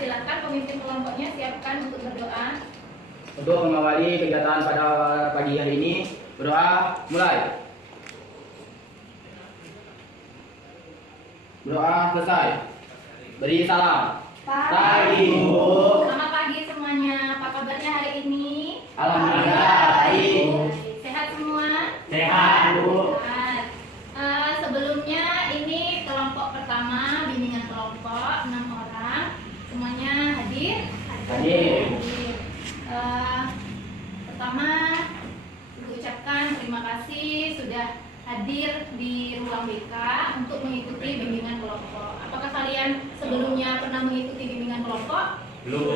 silakan pemimpin kelompoknya siapkan untuk berdoa. Untuk mengawali kegiatan pada pagi hari ini, berdoa mulai. Berdoa selesai. Beri salam. Pagi, Bu. Selamat pagi semuanya. Apa kabarnya hari ini? Alhamdulillah baik. Sehat semua? Sehat, Bu. Sehat. Sebelumnya ini kelompok pertama, bimbingan kelompok 6 orang. Semuanya hadir? Hadir. Pertama, Ibu ucapkan terima kasih sudah hadir di ruang BK untuk mengikuti bimbingan kelompok. Apakah kalian sebelumnya pernah mengikuti bimbingan kelompok? Belum.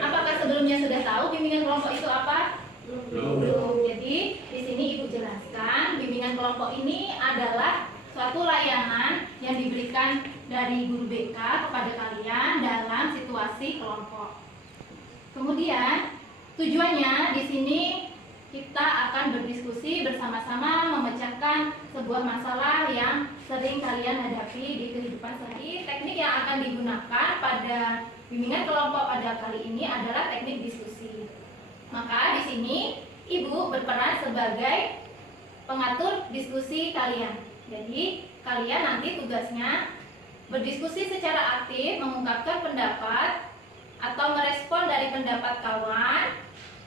Apakah sebelumnya sudah tahu bimbingan kelompok itu apa? Belum. Jadi di sini Ibu jelaskan bimbingan kelompok ini adalah suatu layanan yang diberikan dari guru BK kepada kalian dalam situasi kelompok. Kemudian tujuannya di sini kita akan berdiskusi bersama-sama memecahkan sebuah masalah yang sering kalian hadapi di kehidupan sehari. Teknik yang akan digunakan pada bimbingan kelompok pada kali ini adalah teknik diskusi. Maka di sini Ibu berperan sebagai pengatur diskusi kalian. Jadi kalian nanti tugasnya berdiskusi secara aktif, mengungkapkan pendapat atau merespon dari pendapat kawan.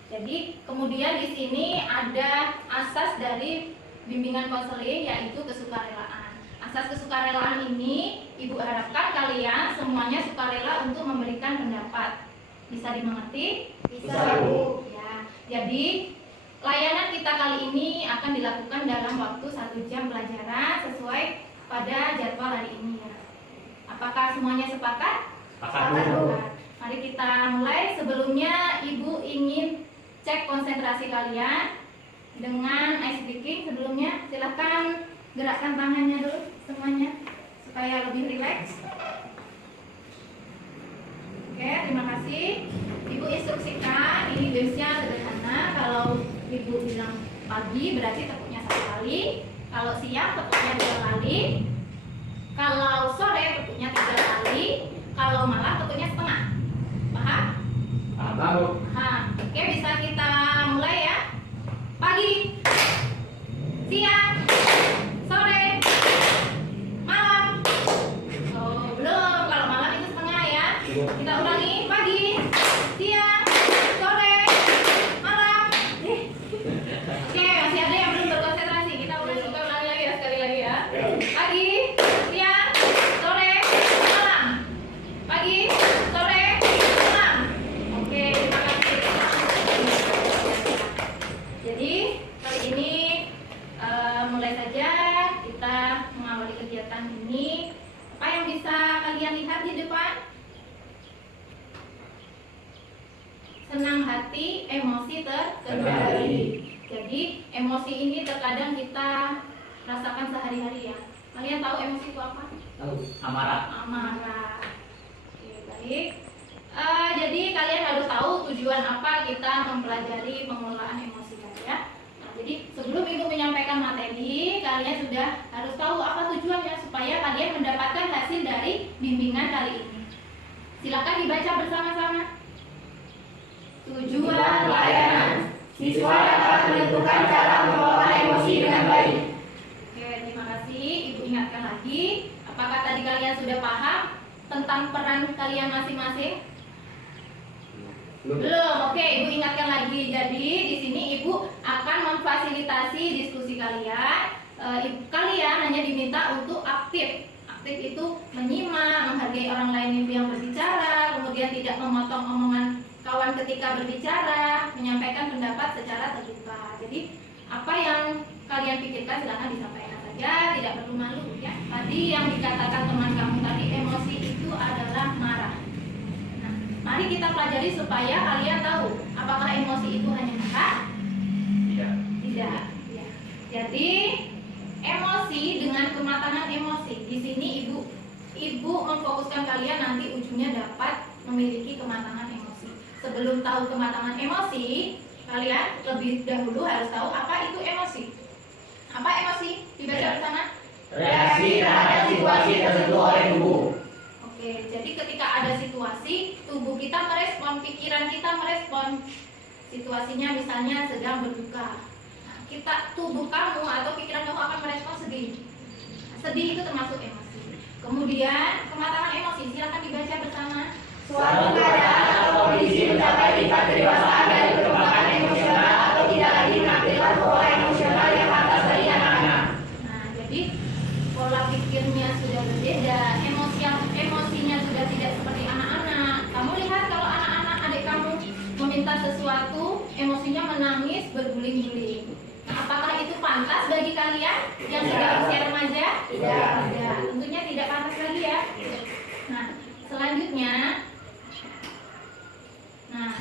Jadi kemudian di sini ada asas dari bimbingan konseling, yaitu kesukarelaan. Asas kesukarelaan ini Ibu harapkan kalian semuanya sukarela untuk memberikan pendapat. Bisa dimengerti? Bisa, Bu. Ya. Jadi layanan kita kali ini akan dilakukan dalam waktu 1 jam pelajaran sesuai pada jadwal hari ini ya. Apakah semuanya sepakat? Sepakat, Bu. Mari kita mulai. Sebelumnya Ibu ingin cek konsentrasi kalian dengan ice breaking. Sebelumnya silahkan gerakkan tangannya dulu semuanya supaya lebih rileks. Oke, terima kasih. Ibu instruksikan, ini gamesnya sederhana. Kalau Ibu bilang pagi berarti tepuknya 1 kali, kalau siang tepuknya 2 kali, kalau sore tepuknya 3 kali, kalau malam tepuknya setengah. Paham? Baru. Oke, bisa kita mulai ya. Pagi, siang, sore, malam. Oh, belum. Kalau malam itu setengah ya. Kita ulangi. Pagi, siang, sore, malam. Oke, masih ada yang belum berkonsentrasi. Kita ulangi lagi ya, sekali lagi ya. Pagi, siang, sore, malam. Pagi, sore, malam. Oke, terima kasih. Jadi kali ini mulai saja kita mengawali kegiatan ini. Apa yang bisa kalian lihat di depan? Senang hati, emosi terkendali. Jadi emosi ini terkadang kita rasakan sehari-hari ya. Kalian tahu emosi itu apa? Tahu. Amarah. Amarah. Oke, baik. Jadi kalian harus tahu tujuan apa kita mempelajari pengelolaan emosi kalian. Nah, jadi sebelum Ibu menyampaikan materi, kalian sudah harus tahu apa tujuannya supaya kalian mendapatkan hasil dari bimbingan kali ini. Silakan dibaca bersama-sama. Tujuan layanan Siswa dapat menentukan cara mengelola emosi dengan baik. Oke, terima kasih. Ibu ingatkan lagi, apakah tadi kalian sudah paham tentang peran kalian masing-masing? Belum. Oke, Ibu ingatkan lagi. Jadi di sini Ibu akan memfasilitasi diskusi kalian. Kalian hanya diminta untuk aktif. Aktif itu menyimak, menghargai orang lain yang berbicara, kemudian tidak memotong omongan kawan ketika berbicara, menyampaikan pendapat secara terbuka. Jadi apa yang kalian pikirkan silahkan disampaikan saja, tidak perlu malu ya. Tadi yang dikatakan teman kamu tadi, emosi itu adalah marah. Nah, mari kita pelajari supaya kalian tahu apakah emosi itu hanya marah? Tidak. Ya. Jadi emosi dengan kematangan emosi. Di sini ibu memfokuskan kalian nanti ujungnya dapat memiliki kematangan emosi. Sebelum tahu kematangan emosi, kalian lebih dahulu harus tahu apa itu emosi. Apa emosi? Dibaca bersama. Reaksi terhadap situasi tertentu oleh tubuh. Oke, Oke, jadi ketika ada situasi, tubuh kita merespon, pikiran kita merespon. Situasinya misalnya sedang berduka. Nah, tubuh kamu atau pikiran kamu akan merespon sedih. Sedih itu termasuk emosi. Kemudian kematangan emosi, silakan dibaca bersama. Suatu keadaan atau kondisi mencapai tingkat kedewasaan dari perkembangan emosional atau tidak lagi menampilkan pola emosional yang pantas bagi anak-anak. Nah, jadi pola pikirnya sudah berbeda, emosinya sudah tidak seperti anak-anak. Kamu lihat kalau anak-anak adik kamu meminta sesuatu, emosinya menangis, berguling-guling. Nah, apakah itu pantas bagi kalian yang sudah usia remaja? Tidak. Tentunya tidak pantas lagi ya. Nah, selanjutnya,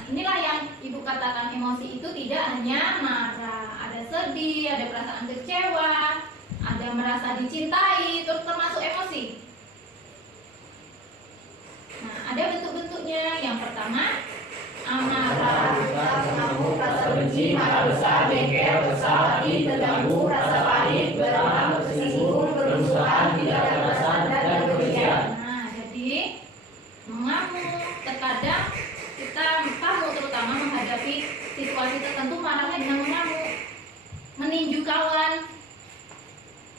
inilah yang ibu katakan emosi itu tidak hanya marah, ada sedih, ada perasaan kecewa, ada merasa dicintai, termasuk emosi. Nah, ada bentuk-bentuknya. Yang pertama, amarah, Mengamuk, rasa benci, marah besar, bengkel, kesal, hati, terganggu, rasa panik, berharap, tersinggung, bermusuhan, tidak ada perasaan, dan kebencian. Nah, jadi mengamuk, terkadang kamu terutama menghadapi situasi tertentu marahnya dengan mengamuk, meninju kawan,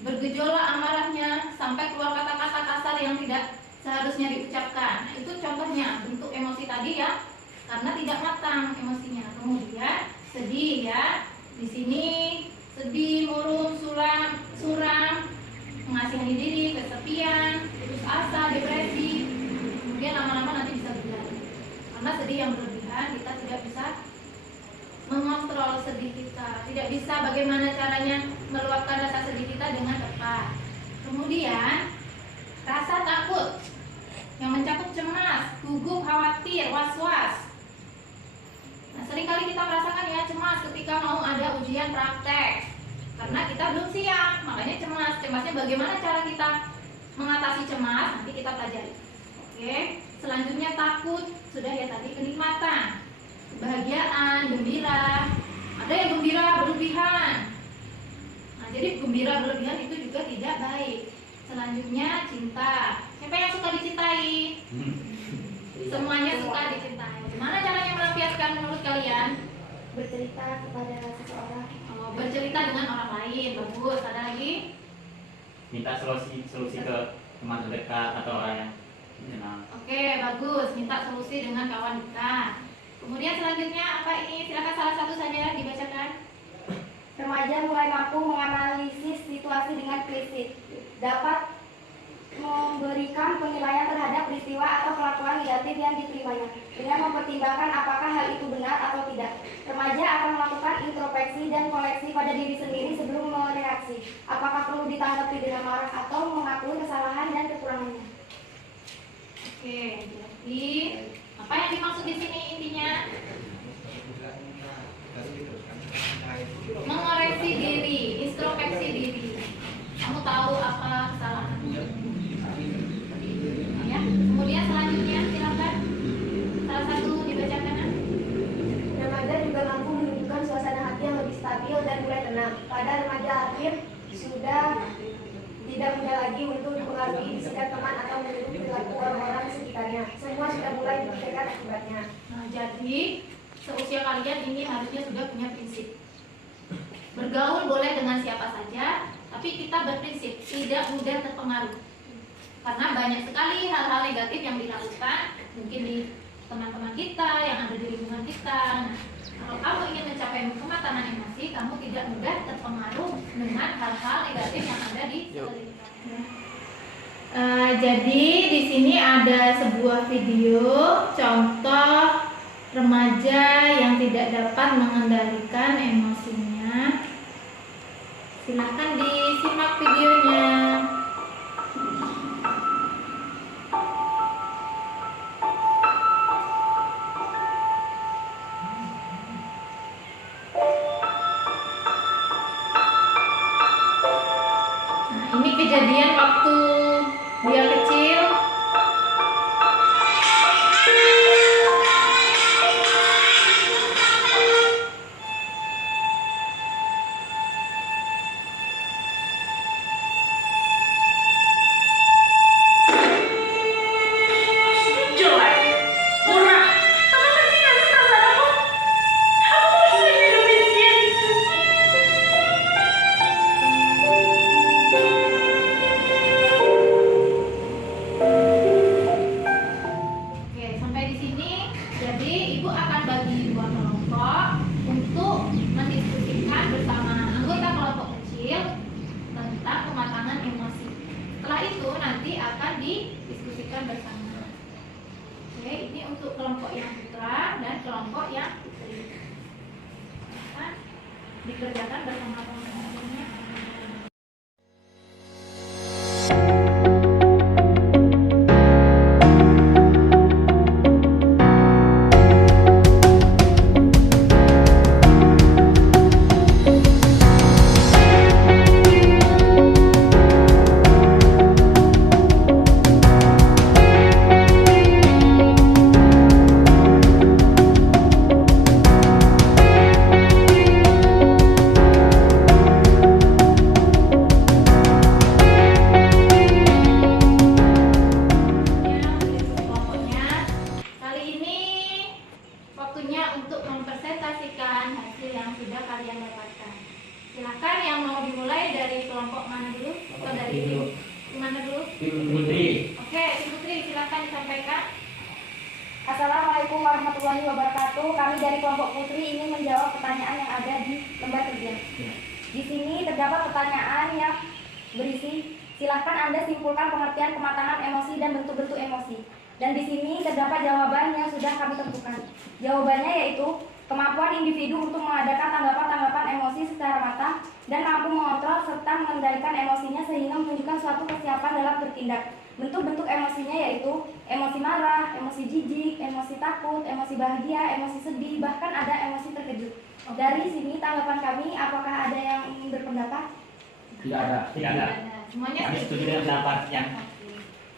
bergejolak amarahnya sampai keluar kata-kata kasar yang tidak seharusnya diucapkan. Nah, itu contohnya bentuk emosi tadi ya, karena tidak matang emosinya. Kemudian sedih ya, di sini sedih, murung, suram, mengasihani diri, kesepian, putus asa, depresi. Kemudian lama-lama nanti bisa gila. Karena sedih yang berlebihan, kita tidak bisa mengontrol sedih kita, tidak bisa bagaimana caranya meluapkan rasa sedih kita dengan tepat. Kemudian rasa takut yang mencakup cemas, gugup, khawatir, was-was. Nah, seringkali kita merasakan ya cemas ketika mau ada ujian praktek, karena kita belum siap, makanya cemas. Cemasnya bagaimana cara kita mengatasi cemas, nanti kita pelajari. Oke, selanjutnya takut, sudah ya tadi. Kenikmatan, kebahagiaan, gembira. Ada yang gembira berlebihan. Nah, jadi gembira berlebihan itu juga tidak baik. Selanjutnya cinta. Siapa yang suka dicintai? Semuanya suka dicintai. Gimana caranya melampiaskan menurut kalian? Bercerita kepada seseorang. Oh, bercerita dengan orang lain. Bagus. Ada lagi? Minta solusi ke teman terdekat atau orang yang kenal. Oke, bagus. Minta solusi dengan kawan dekat. Kemudian selanjutnya apa ini? Silakan salah satu saja dibacakan. Remaja mulai mampu menganalisis situasi dengan kritis, dapat memberikan penilaian terhadap peristiwa atau kelakuan negatif yang diterimanya dengan mempertimbangkan apakah hal itu benar atau tidak. Remaja akan melakukan introspeksi dan koleksi pada diri sendiri sebelum mereaksi. Apakah perlu ditanggapi dengan marah atau mengakui kesalahan dan kekurangannya. Oke, jadi apa yang dimaksud di sini intinya? Mengoreksi diri, introspeksi diri. Kamu tahu apa kesalahan? Ya. Kemudian selanjutnya silakan salah satu dibacakan. Remaja juga mampu menunjukkan suasana hati yang lebih stabil dan mulai tenang. Pada remaja akhir sudah tidak mudah lagi untuk dipengaruhi sikap teman atau meniru perilaku orang-orang di sekitarnya. Semua sudah mulai dipikirkan akibatnya. Nah, jadi seusia kalian ini harusnya sudah punya prinsip. Bergaul boleh dengan siapa saja, tapi kita berprinsip tidak mudah terpengaruh. Karena banyak sekali hal-hal negatif yang dilakukan, mungkin di teman-teman kita, yang ada di lingkungan kita. Nah, kalau kamu ingin mencapai kematangan emosi, kamu tidak mudah terpengaruh dengan hal-hal negatif yang ada di sekeliling kamu. Jadi di sini ada sebuah video contoh remaja yang tidak dapat mengendalikan emosinya. Silahkan disimak videonya. Nah, ini kejadian waktu dia kecil. nanti akan didiskusikan bersama. Oke, ini untuk kelompok yang putra dan kelompok yang putri. Akan dikerjakan bersama teman-temannya. Kelompoknya kali ini waktunya untuk mempresentasikan hasil yang sudah kalian dapatkan. Silakan yang mau dimulai dari kelompok mana dulu? Atau dari tim mana dulu? Putri. Oke, Tim Putri silakan disampaikan. Assalamualaikum warahmatullahi wabarakatuh. Kami dari kelompok Putri ingin menjawab pertanyaan yang ada di lembar kerja. Di sini terdapat pertanyaan yang berisi, silahkan Anda simpulkan pengertian kematangan emosi dan bentuk-bentuk emosi. Dan di sini terdapat jawaban yang sudah kami tentukan. Jawabannya yaitu kemampuan individu untuk mengadakan tanggapan-tanggapan emosi secara matang dan mampu mengontrol serta mengendalikan emosinya sehingga menunjukkan suatu kesiapan dalam bertindak. Bentuk-bentuk emosinya yaitu emosi marah, emosi jijik, emosi takut, emosi bahagia, emosi sedih, bahkan ada emosi terkejut. Dari sini tanggapan kami, apakah ada yang ingin berpendapat? Tidak ada. Tidak ada. Semuanya Kami setuju dengan pendapat yang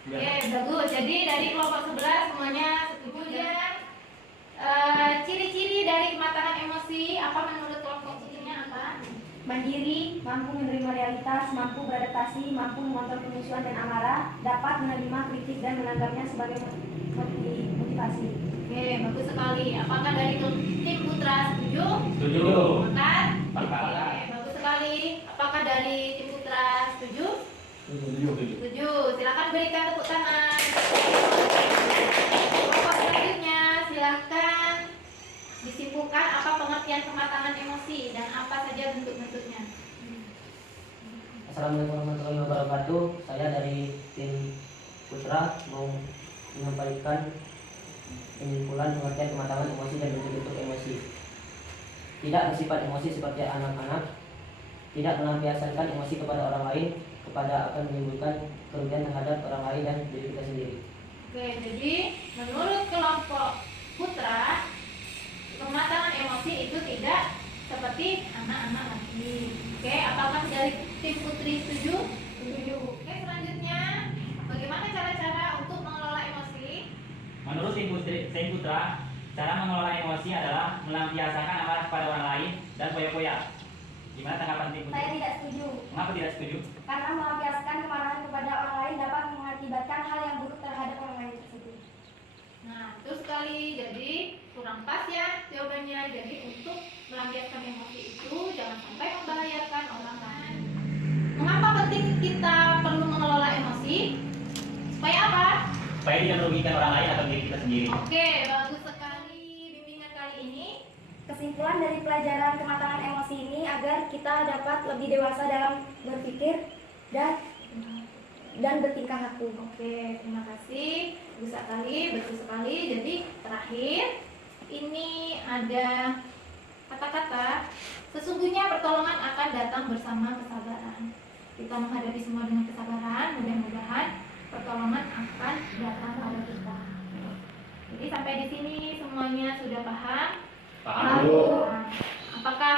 Oke, bagus. Jadi dari kelompok sebelah semuanya setuju ya. Ciri-ciri dari kematangan emosi apa menurut kelompok cirinya apa? Mandiri, mampu menerima realitas, mampu beradaptasi, mampu mengontrol kemusuhan dan amarah, dapat menerima kritik dan menanggapnya sebagai motivasi. Oke, bagus sekali. Apakah dari tim putra setuju? setuju. Makan? Makan. Oke, bagus sekali. Apakah dari tim putra setuju? Setuju. Silakan berikan tepuk tangan. Kelompok selanjutnya, silakan disimpulkan apa pengertian kematangan emosi dan apa saja bentuk-bentuknya. Assalamualaikum warahmatullahi wabarakatuh. Saya dari tim Putra mau menyampaikan penyimpulan pengertian kematangan emosi dan bentuk-bentuk emosi. Tidak bersifat emosi seperti anak-anak, tidak melampiaskan emosi kepada orang lain, kepada akan menimbulkan kerugian terhadap orang lain dan diri kita sendiri. Oke, jadi menurut kelompok putra, kematangan emosi itu tidak seperti anak-anak lagi. Oke, apakah dari tim putri setuju? Setuju. Oke, selanjutnya, bagaimana cara-cara untuk mengelola emosi? Menurut tim putra, cara mengelola emosi adalah melampiaskan amarah kepada orang lain dan foya-foya. Gimana tanggapan tim Saya putri? tidak setuju, Mengapa tidak setuju? karena melampiaskan kemarahan kepada orang lain dapat mengakibatkan hal yang buruk terhadap orang lain tersebut. Nah, betul sekali. Jadi kurang pas ya jawabannya. Jadi untuk melampiaskan emosi itu jangan sampai membahayakan orang lain. Mengapa penting kita perlu mengelola emosi? Supaya apa? Supaya tidak merugikan orang lain atau diri kita sendiri. Oke, bagus sekali bimbingan kali ini. Kesimpulan dari pelajaran kematangan emosi ini agar kita dapat lebih dewasa dalam berpikir dan bertingkah laku. Oke, terima kasih. Bagus sekali, betul sekali. Jadi terakhir ini ada kata-kata, sesungguhnya pertolongan akan datang bersama kesabaran. Kita menghadapi semua dengan kesabaran, mudah-mudahan pertolongan akan datang pada kita. Jadi sampai di sini semuanya sudah paham? Paham. Nah, apakah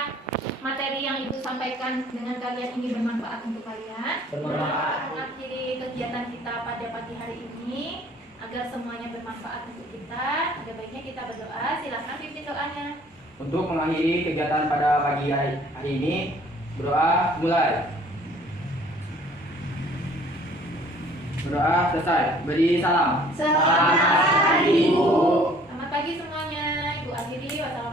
materi yang ibu sampaikan dengan kalian ini bermanfaat untuk kalian? Bermanfaat. Mengakhiri kegiatan kita pada pagi hari ini agar semuanya bermanfaat untuk kita. Ada baiknya kita berdoa. Silakan pimpin doanya. Untuk mengakhiri kegiatan pada pagi hari ini, berdoa mulai. Berdoa selesai. Beri salam. Selamat pagi, Ibu. Selamat pagi semuanya. Ibu akhiri. Wassalamualaikum